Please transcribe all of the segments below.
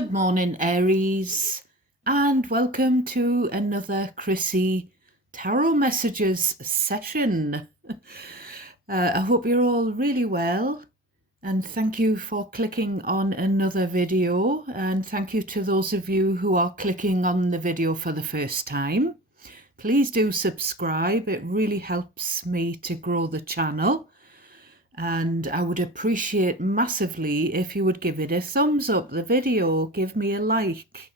Good morning, Aries, and welcome to another Chrissy Tarot Messages session. I hope you're all really well, and thank you for clicking on another video, and thank you to those of you who are clicking on the video for the first time. Please do subscribe, it really helps me to grow the channel. And I would appreciate massively if you would give it a thumbs up, the video, give me a like.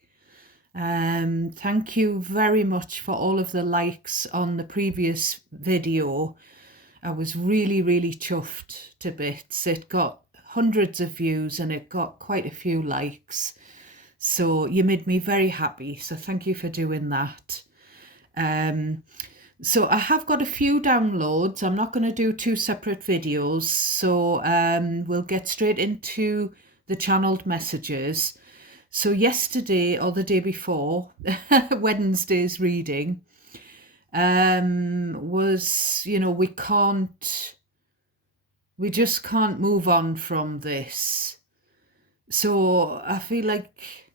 Thank you very much for all of the likes on the previous video. I was really chuffed to bits. It got hundreds of views and it got quite a few likes. So you made me very happy. So thank you for doing that. So I have got a few downloads. I'm not going to do two separate videos. So we'll get straight into the channeled messages. So yesterday or the day before, Wednesday's reading was, we just can't move on from this. So I feel like,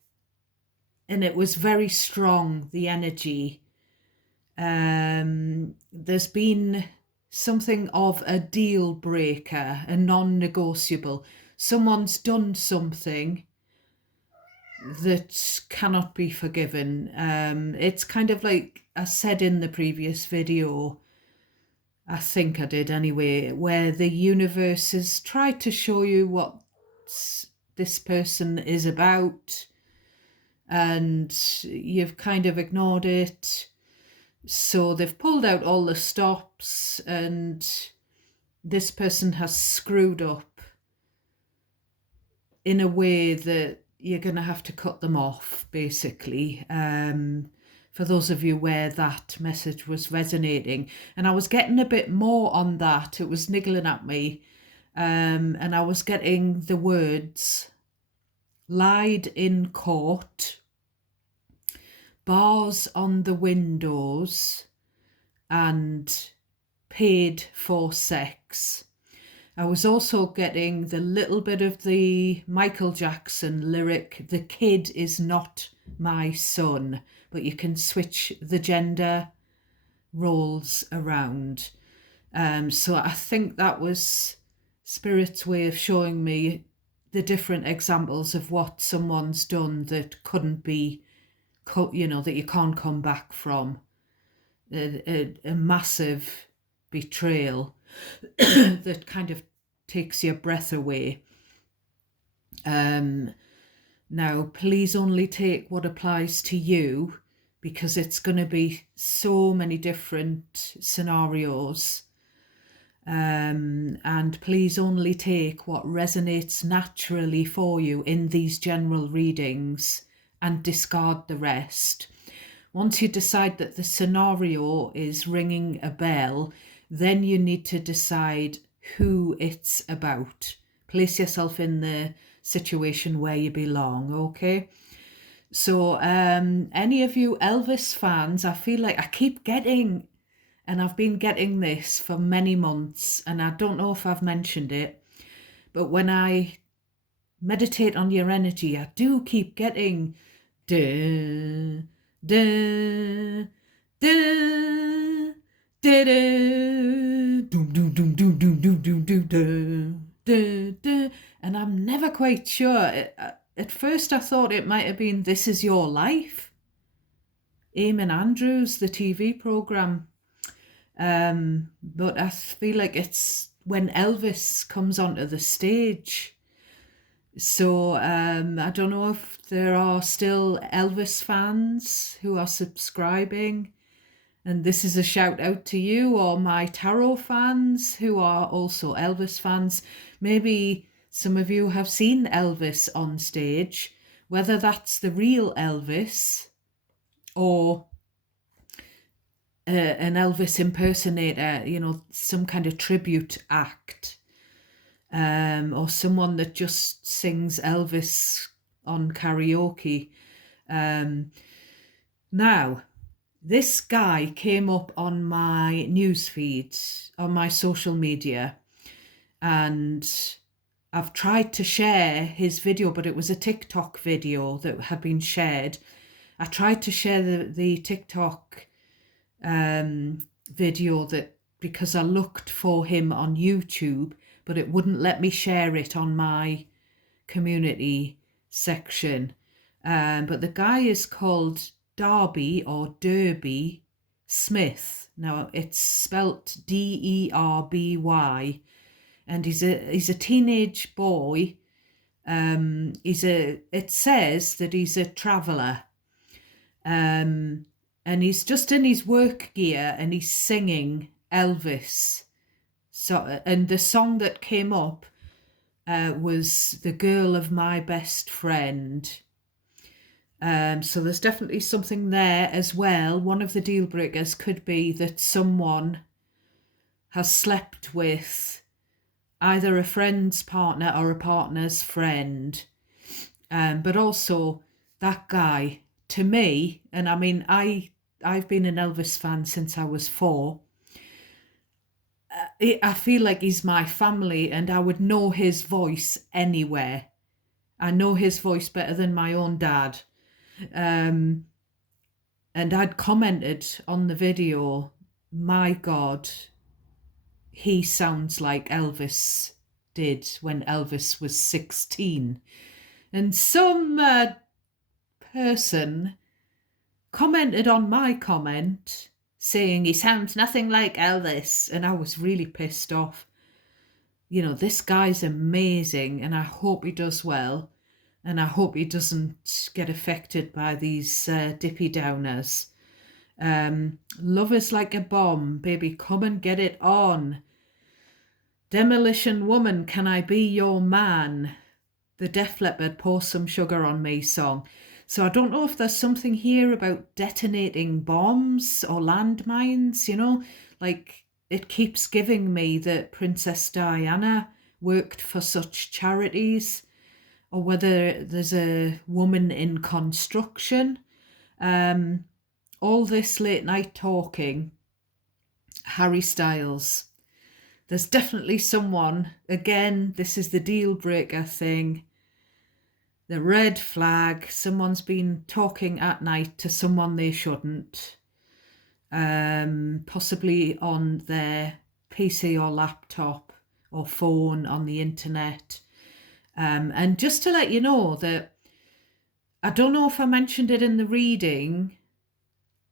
and it was very strong, the energy. There's been something of a deal breaker, a non-negotiable. Someone's done something that cannot be forgiven. It's kind of like I said in the previous video, I think I did anyway, where the universe has tried to show you what this person is about and you've kind of ignored it. So they've pulled out all the stops and this person has screwed up in a way that you're going to have to cut them off, basically. For those of you where that message was resonating. And I was getting a bit more on that. It was niggling at me. And I was getting the words lied in court, bars on the windows, and paid for sex. I was also getting the little bit of the Michael Jackson lyric, "The kid is not my son," but you can switch the gender roles around. So I think that was Spirit's way of showing me the different examples of what someone's done that couldn't be, that you can't come back from. A massive betrayal that kind of takes your breath away. Now, please only take what applies to you, because it's going to be so many different scenarios. And please only take what resonates naturally for you in these general readings and discard the rest. Once you decide that the scenario is ringing a bell, then you need to decide who it's about. Place yourself in the situation where you belong, okay? So any of you Elvis fans, I feel like I keep getting, and I've been getting this for many months, and I don't know if I've mentioned it, but when I meditate on your energy, I do keep getting da, da, da, da, da, doom, doom, doom, doom, doom, doom, doom, doom, da, da, and I'm never quite sure. At first I thought it might have been This Is Your Life, Eamon Andrews, the TV programme. But I feel like it's when Elvis comes onto the stage. So I don't know if there are still Elvis fans who are subscribing. And this is a shout out to you, or my tarot fans who are also Elvis fans. Maybe some of you have seen Elvis on stage, whether that's the real Elvis or an Elvis impersonator, some kind of tribute act, or someone that just sings Elvis on karaoke. Now, this guy came up on my news feeds, on my social media, and I've tried to share his video, but it was a TikTok video that had been shared. I tried to share the TikTok video that because I looked for him on YouTube, but it wouldn't let me share it on my community section. But the guy is called Darby or Derby Smith. Now it's spelt Derby, and he's a teenage boy. It says that he's a traveller. And he's just in his work gear and he's singing Elvis. So, and the song that came up was The Girl of My Best Friend. So there's definitely something there as well. One of the deal breakers could be that someone has slept with either a friend's partner or a partner's friend. But also that guy, to me, and I mean, I've been an Elvis fan since I was 4. I feel like he's my family and I would know his voice anywhere. I know his voice better than my own dad. And I'd commented on the video, my God, he sounds like Elvis did when Elvis was 16. And some person commented on my comment saying he sounds nothing like Elvis, and I was really pissed off. You know, this guy's amazing and I hope he does well, and I hope he doesn't get affected by these dippy downers. Love is like a bomb, baby, come and get it on. Demolition Woman, can I be your man? The Def Leppard Pour Some Sugar on Me song. So I don't know if there's something here about detonating bombs or landmines, you know, like it keeps giving me that Princess Diana worked for such charities, or whether there's a woman in construction. All this late night talking, Harry Styles. There's definitely someone, again, this is the deal breaker thing, the red flag, someone's been talking at night to someone they shouldn't, possibly on their PC or laptop or phone on the internet. And just to let you know that, I don't know if I mentioned it in the reading,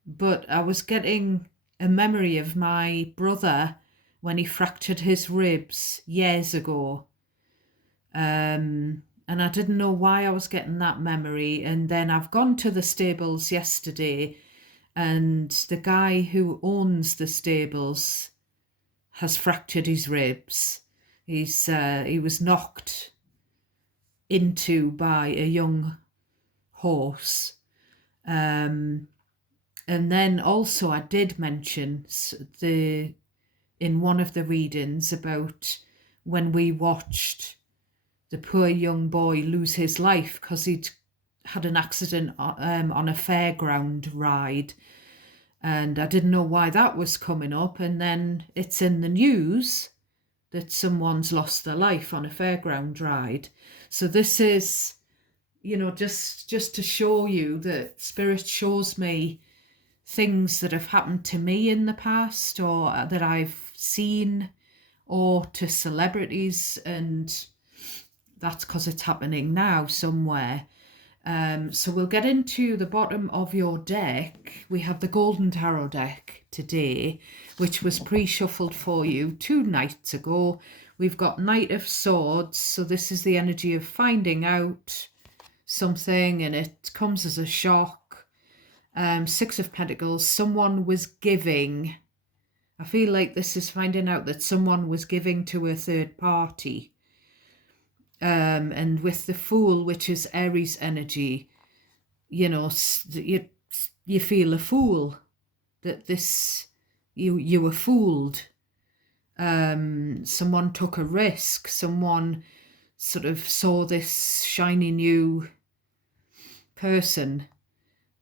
but I was getting a memory of my brother when he fractured his ribs years ago. And I didn't know why I was getting that memory. And then I've gone to the stables yesterday, and the guy who owns the stables has fractured his ribs. He was knocked into by a young horse. And then also I did mention in one of the readings about when we watched the poor young boy lose his life because he'd had an accident on a fairground ride, and I didn't know why that was coming up, and then it's in the news that someone's lost their life on a fairground ride. So this is, you know, just to show you that Spirit shows me things that have happened to me in the past, or that I've seen, or to celebrities, and that's because it's happening now somewhere. So we'll get into the bottom of your deck. We have the Golden Tarot deck today, which was pre-shuffled for you 2 nights ago. We've got Knight of Swords, so this is the energy of finding out something, and it comes as a shock. 6 of Pentacles, someone was giving. I feel like this is finding out that someone was giving to a third party. And with the Fool, which is Aries energy, you know, you feel a fool, that you were fooled. Someone took a risk. Someone sort of saw this shiny new person.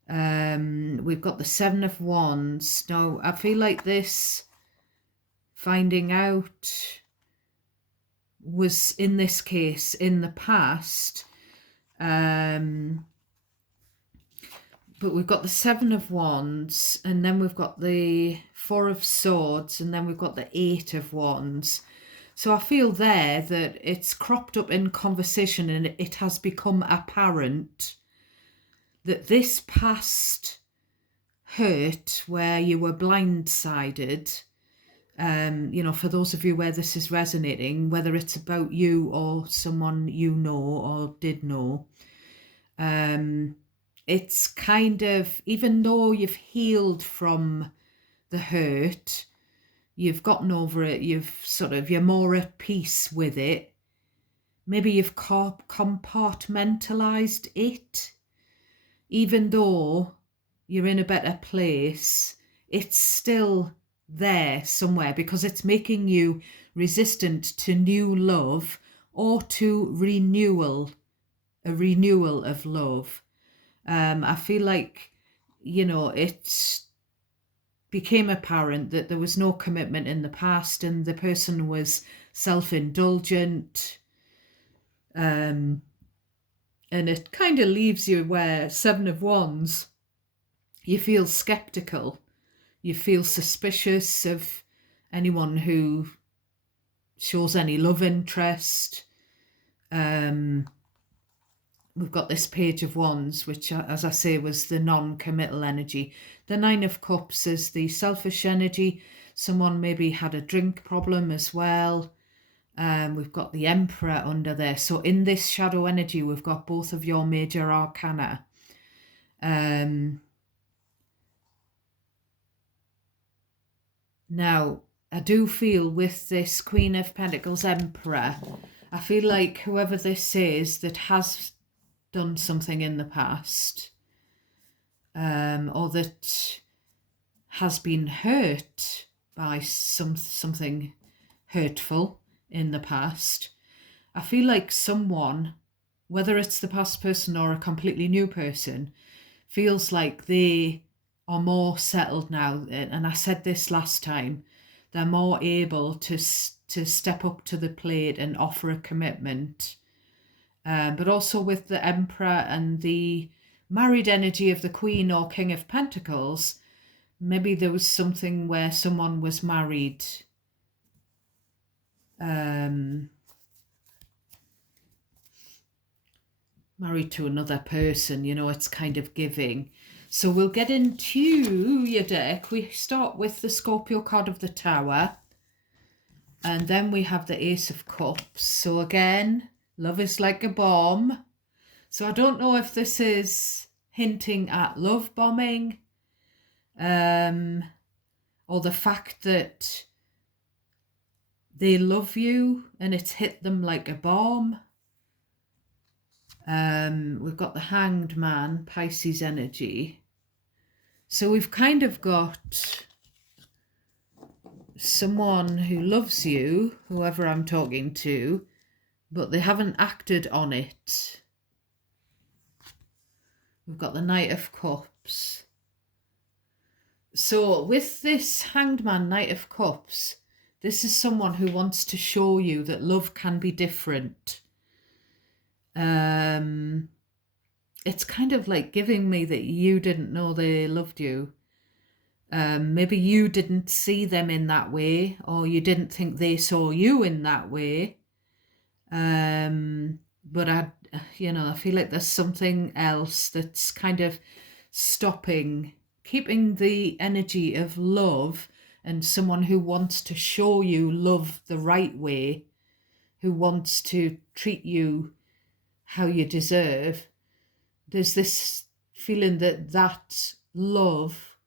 We've got the 7 of Wands. Now, I feel like this finding out was, in this case, in the past. But we've got the Seven of Wands, and then we've got the Four of Swords, and then we've got the Eight of Wands. So I feel there that it's cropped up in conversation, and it has become apparent that this past hurt where you were blindsided, for those of you where this is resonating, whether it's about you or someone you know or did know, it's kind of, even though you've healed from the hurt, you've gotten over it, you're more at peace with it. Maybe you've compartmentalized it. Even though you're in a better place, it's still there somewhere because it's making you resistant to new love or to a renewal of love. I feel like, it became apparent that there was no commitment in the past and the person was self-indulgent. And it kind of leaves you where Seven of Wands, you feel skeptical. You feel suspicious of anyone who shows any love interest. We've got this Page of Wands, which, as I say, was the non-committal energy. The Nine of Cups is the selfish energy. Someone maybe had a drink problem as well. We've got the Emperor under there. So in this shadow energy, we've got both of your major arcana. Now, I do feel with this Queen of Pentacles Emperor, I feel like whoever this is that has done something in the past, or that has been hurt by something hurtful in the past, I feel like someone, whether it's the past person or a completely new person, feels like they are more settled now. And I said this last time, they're more able to step up to the plate and offer a commitment. But also with the Emperor and the married energy of the Queen or King of Pentacles, maybe there was something where someone was married. Married to another person, it's kind of giving. So we'll get into your deck. We start with the Scorpio card of the Tower. And then we have the Ace of Cups. So again, love is like a bomb. So I don't know if this is hinting at love bombing, or the fact that they love you and it's hit them like a bomb. We've got the Hanged Man, Pisces energy. So we've kind of got someone who loves you, whoever I'm talking to, but they haven't acted on it. We've got the Knight of Cups. So with this Hanged Man, Knight of Cups, this is someone who wants to show you that love can be different. It's kind of like giving me that you didn't know they loved you. Maybe you didn't see them in that way, or you didn't think they saw you in that way. But I feel like there's something else that's kind of keeping the energy of love, and someone who wants to show you love the right way, who wants to treat you how you deserve. There's this feeling that love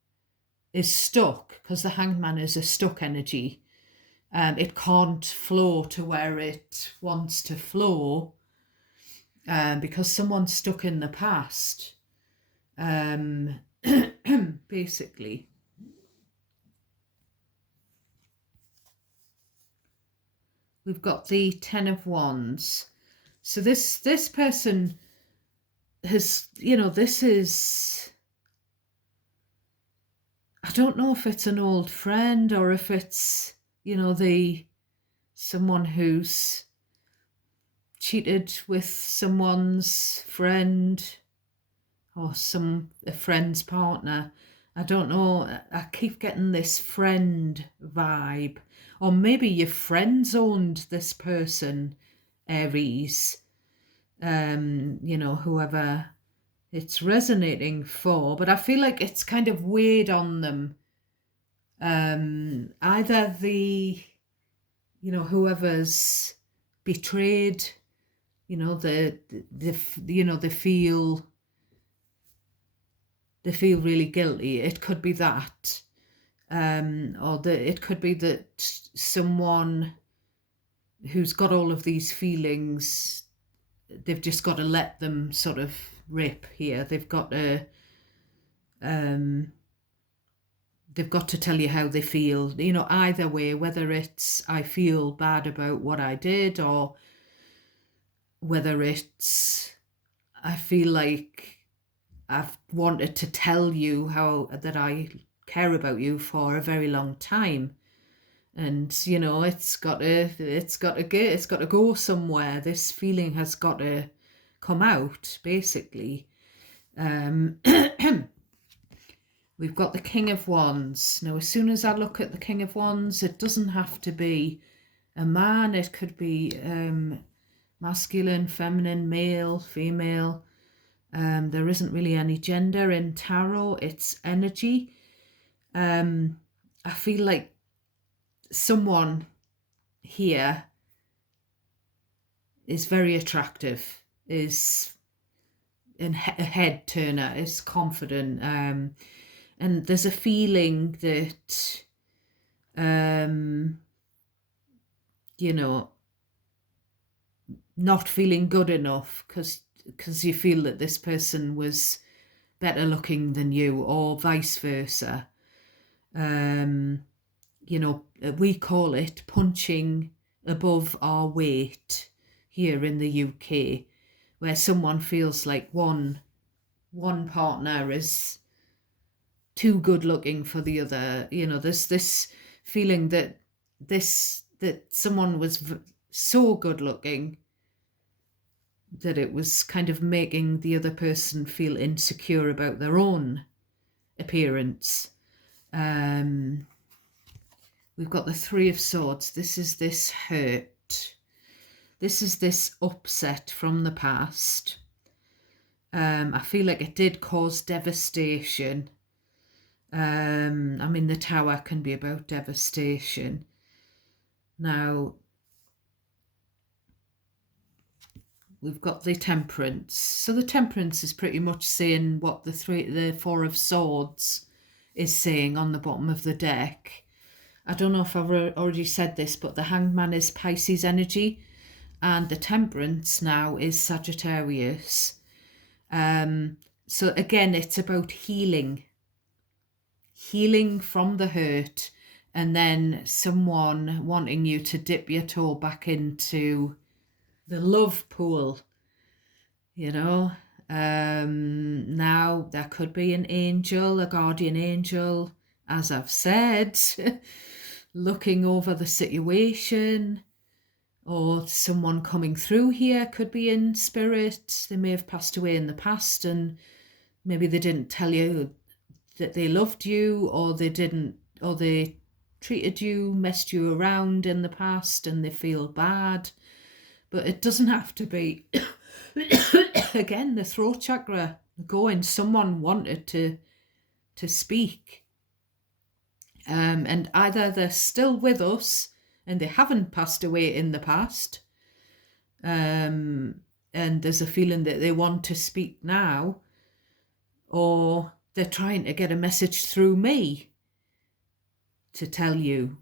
is stuck, because the Hanged Man is a stuck energy. It can't flow to where it wants to flow, because someone's stuck in the past, basically. We've got the Ten of Wands. So this person has, this is, I don't know if it's an old friend or if it's, someone who's cheated with someone's friend or a friend's partner. I don't know. I keep getting this friend vibe. Or maybe your friend zoned this person, Aries. Whoever it's resonating for. But I feel like it's kind of weighed on them. Either whoever's betrayed, they feel really guilty. It could be that, it could be that someone who's got all of these feelings, they've just got to let them sort of rip here. They've got to tell you how they feel. Either way, whether it's I feel bad about what I did, or whether it's I feel like I've wanted to tell you that I care about you for a very long time, and it's got to go somewhere. This feeling has got to come out, basically. We've got the King of Wands. Now, as soon as I look at the King of Wands, it doesn't have to be a man. It could be masculine, feminine, male, female. There isn't really any gender in tarot. It's energy. I feel like someone here is very attractive, is a head turner, is confident, and there's a feeling that not feeling good enough because you feel that this person was better looking than you, or vice versa. We call it punching above our weight here in the UK, where someone feels like one partner is too good looking for the other. There's this feeling that someone was so good looking that it was kind of making the other person feel insecure about their own appearance. We've got the Three of Swords. This is this hurt. This is this upset from the past. I feel like it did cause devastation. The Tower can be about devastation. Now, we've got the Temperance. So the Temperance is pretty much saying what the Four of Swords is saying on the bottom of the deck. I don't know if I've already said this, but the Hangman is Pisces energy, and the Temperance now is Sagittarius. So again, it's about healing from the hurt, and then someone wanting you to dip your toe back into the love pool. Now there could be an angel, a guardian angel, as I've said, looking over the situation, or someone coming through here could be in spirit. They may have passed away in the past, and maybe they didn't tell you that they loved you, or they treated you, messed you around in the past, and they feel bad. But it doesn't have to be. Again, the throat chakra going. Someone wanted to speak, and either they're still with us and they haven't passed away in the past, and there's a feeling that they want to speak now, or they're trying to get a message through me to tell you.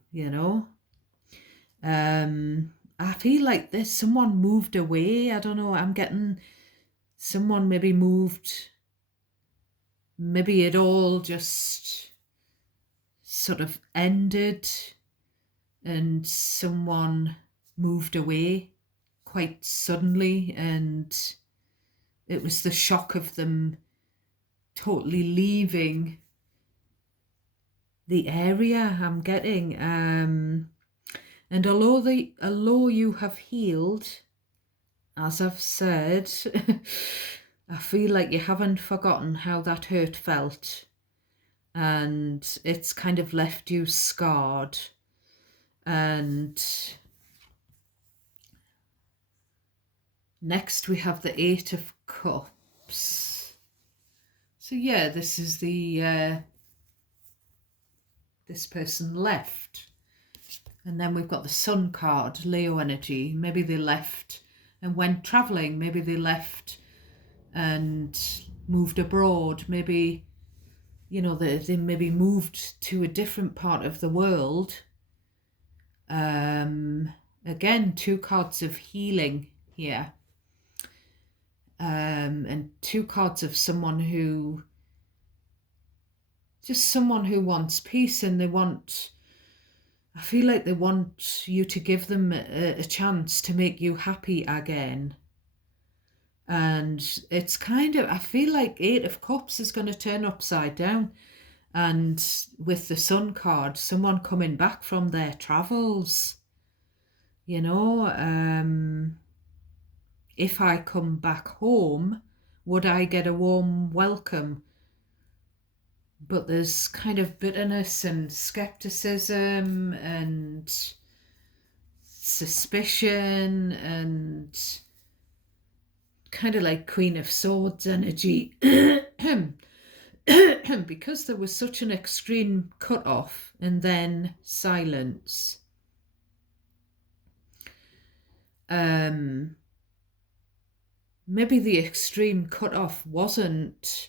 I feel like there's someone moved away. I don't know. I'm getting someone maybe moved. Maybe it all just sort of ended and someone moved away quite suddenly, and it was the shock of them totally leaving the area, I'm getting. And although you have healed, as I've said, I feel like you haven't forgotten how that hurt felt, and it's kind of left you scarred. And next we have the Eight of Cups. So yeah, this is the this person left. And then we've got the Sun card, Leo energy. Maybe they left and went traveling. Maybe they left and moved abroad. Maybe, you know, they maybe moved to a different part of the world. Again, two cards of healing here. And two cards of someone who wants peace, and I feel like they want you to give them a chance to make you happy again. And it's kind of, I feel like Eight of Cups is going to turn upside down. And with the Sun card, someone coming back from their travels, you know, if I come back home, would I get a warm welcome? But there's kind of bitterness and skepticism and suspicion and kind of like Queen of Swords energy. Because there was such an extreme cut-off and then silence. Maybe the extreme cut-off wasn't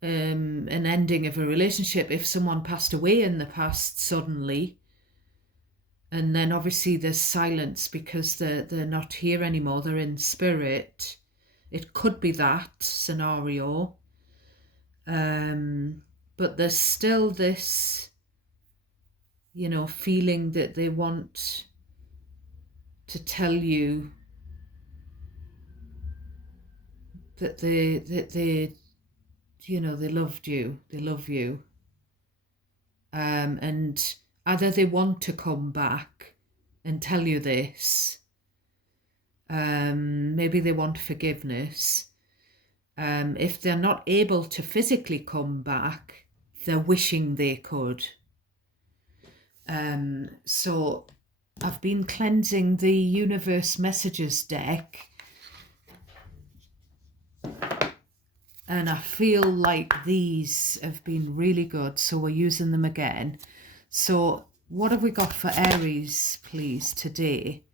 an ending of a relationship if someone passed away in the past suddenly, and then obviously there's silence because they're not here anymore, they're in spirit. It could be that scenario, but there's still this, you know, feeling that they want to tell you that they you know, they loved you, they love you. And either they want to come back and tell you this, maybe they want forgiveness. If they're not able to physically come back, they're wishing they could. So I've been cleansing the universe messages deck, and I feel like these have been really good, so we're using them again. So what have we got for Aries, please, today?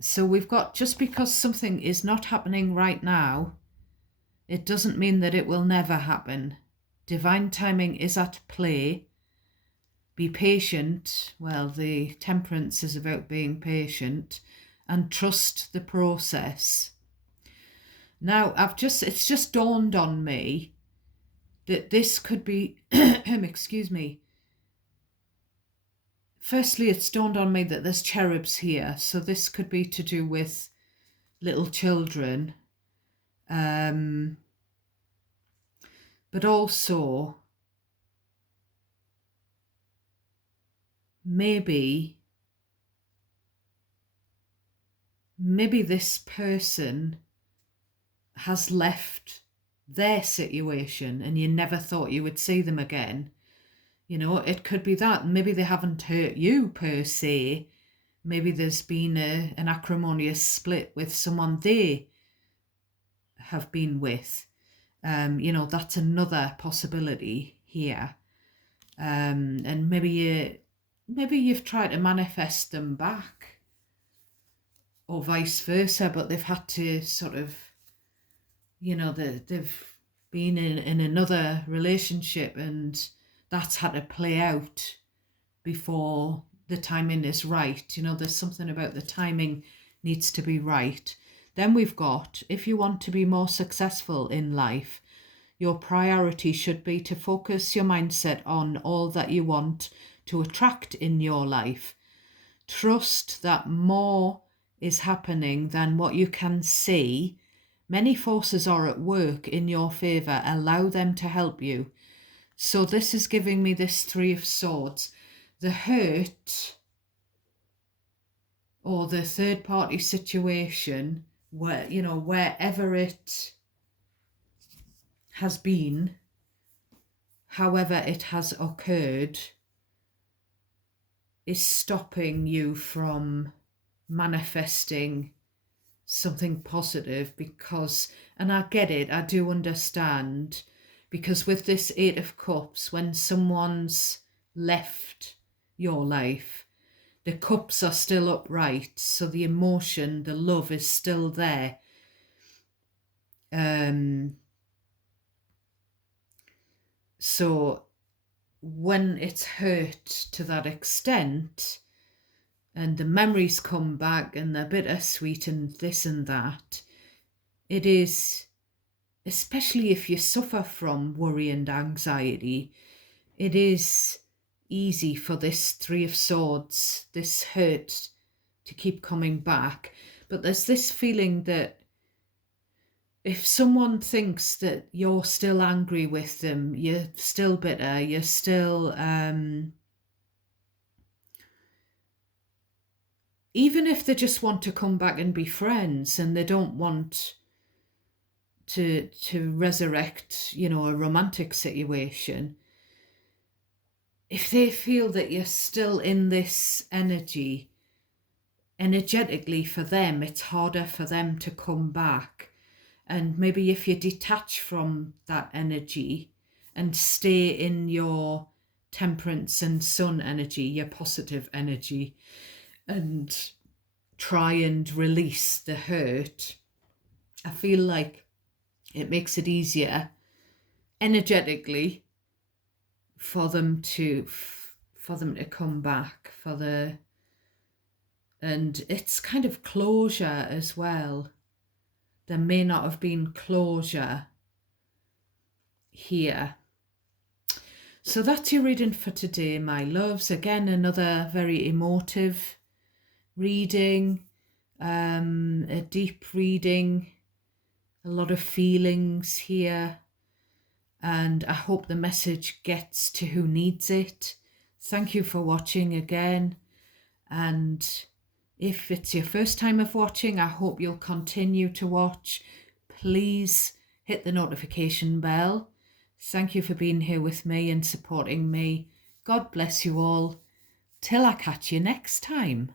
So we've got, just because something is not happening right now, it doesn't mean that it will never happen. Divine timing is at play. Be patient. Well, the Temperance is about being patient, and trust the process. Now, it's just dawned on me that this could be, excuse me. Firstly, it's dawned on me that there's cherubs here, so this could be to do with little children. But also, maybe this person has left their situation and you never thought you would see them again. You know, it could be that. Maybe they haven't hurt you per se. Maybe there's been an acrimonious split with someone they have been with. You know, that's another possibility here. And maybe you've tried to manifest them back, or vice versa, but they've had to sort of, you know, they've been in another relationship and that's had to play out before the timing is right. You know, there's something about the timing needs to be right. Then we've got, if you want to be more successful in life, your priority should be to focus your mindset on all that you want to attract in your life. Trust that more is happening than what you can see. Many forces are at work in your favour. Allow them to help you. So this is giving me this Three of Swords. The hurt or the third party situation, where, you know, wherever it has been, however it has occurred, is stopping you from manifesting something positive. Because, and I get it, I do understand, because with this Eight of Cups, when someone's left your life, the cups are still upright, so the emotion, the love is still there. So when it's hurt to that extent, and the memories come back and they're bittersweet and this and that, it is, especially if you suffer from worry and anxiety, it is easy for this Three of Swords, this hurt, to keep coming back. But there's this feeling that if someone thinks that you're still angry with them, you're still bitter, you're still even if they just want to come back and be friends and they don't want to resurrect, you know, a romantic situation, if they feel that you're still in this energy, energetically for them, it's harder for them to come back. And maybe if you detach from that energy and stay in your Temperance and Sun energy, your positive energy, and try and release the hurt, I feel like it makes it easier energetically for them to come back, and it's kind of closure as well. There may not have been closure here. So that's your reading for today, my loves. Again, another very emotive reading, a deep reading, a lot of feelings here, and I hope the message gets to who needs it. Thank you for watching again, and if it's your first time of watching, I hope you'll continue to watch. Please hit the notification bell. Thank you for being here with me and supporting me. God bless you all. Till I catch you next time.